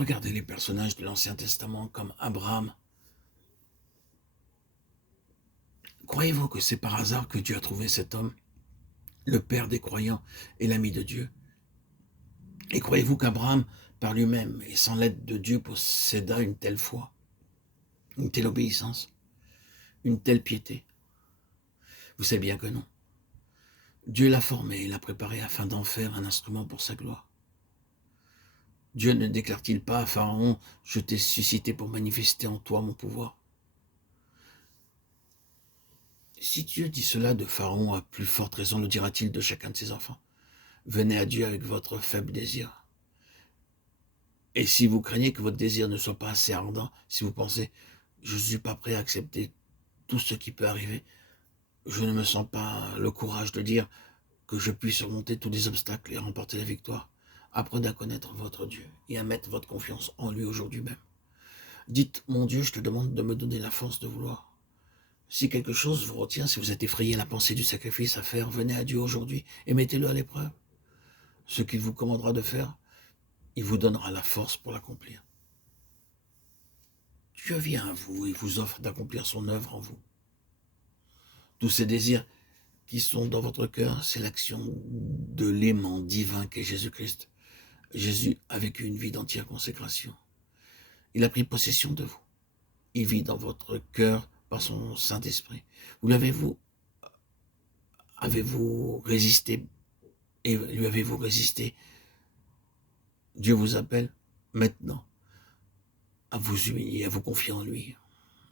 Regardez les personnages de l'Ancien Testament comme Abraham. Croyez-vous que c'est par hasard que Dieu a trouvé cet homme, le père des croyants et l'ami de Dieu? Et croyez-vous qu'Abraham, par lui-même et sans l'aide de Dieu, posséda une telle foi, une telle obéissance, une telle piété? Vous savez bien que non. Dieu l'a formé et l'a préparé afin d'en faire un instrument pour sa gloire. Dieu ne déclare-t-il pas à Pharaon, « Je t'ai suscité pour manifester en toi mon pouvoir » ? Si Dieu dit cela de Pharaon, à plus forte raison le dira-t-il de chacun de ses enfants. Venez à Dieu avec votre faible désir. Et si vous craignez que votre désir ne soit pas assez ardent, si vous pensez, je ne suis pas prêt à accepter tout ce qui peut arriver, je ne me sens pas le courage de dire que je puisse surmonter tous les obstacles et remporter la victoire, apprenez à connaître votre Dieu et à mettre votre confiance en lui aujourd'hui même. Dites, mon Dieu, je te demande de me donner la force de vouloir. Si quelque chose vous retient, si vous êtes effrayé à la pensée du sacrifice à faire, venez à Dieu aujourd'hui et mettez-le à l'épreuve. Ce qu'il vous commandera de faire, il vous donnera la force pour l'accomplir. Dieu vient à vous et vous offre d'accomplir son œuvre en vous. Tous ces désirs qui sont dans votre cœur, c'est l'action de l'aimant divin qu'est Jésus-Christ. Jésus a vécu une vie d'entière consécration. Il a pris possession de vous. Il vit dans votre cœur par son Saint-Esprit. Avez-vous résisté et lui avez-vous résisté? Dieu vous appelle maintenant à vous humilier, à vous confier en lui,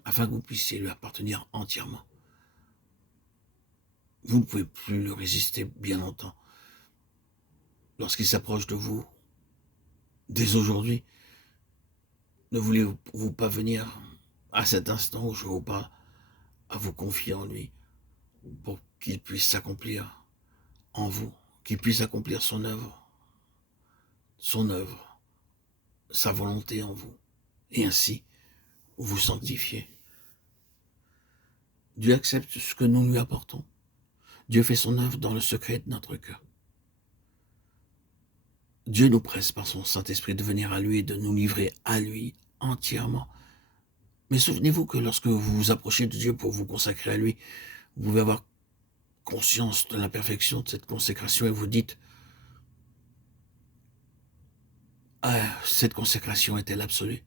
afin que vous puissiez lui appartenir entièrement. Vous ne pouvez plus le résister bien longtemps. Lorsqu'il s'approche de vous, dès aujourd'hui, ne voulez-vous pas venir à cet instant où je vous parle, à vous confier en lui, pour qu'il puisse s'accomplir en vous, qu'il puisse accomplir son œuvre, sa volonté en vous, et ainsi vous sanctifier. Dieu accepte ce que nous lui apportons. Dieu fait son œuvre dans le secret de notre cœur. Dieu nous presse par son Saint-Esprit de venir à lui et de nous livrer à lui entièrement. Mais souvenez-vous que lorsque vous vous approchez de Dieu pour vous consacrer à lui, vous pouvez avoir conscience de l'imperfection de cette consécration et vous dites, ah, cette consécration est-elle absolue?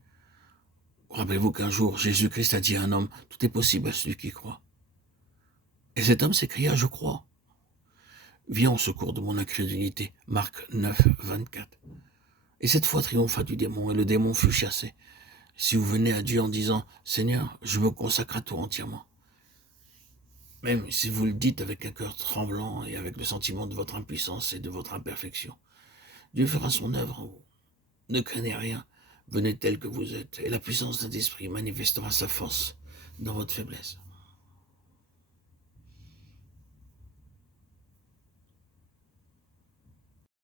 Rappelez-vous qu'un jour, Jésus-Christ a dit à un homme, tout est possible à celui qui croit. Et cet homme s'écria, je crois. Viens au secours de mon incrédulité. Marc 9, 24. Et cette foi triompha du démon, et le démon fut chassé. Si vous venez à Dieu en disant, Seigneur, je me consacre à toi entièrement, même si vous le dites avec un cœur tremblant et avec le sentiment de votre impuissance et de votre imperfection, Dieu fera son œuvre en vous. Ne craignez rien, venez tel que vous êtes, et la puissance d'un esprit manifestera sa force dans votre faiblesse.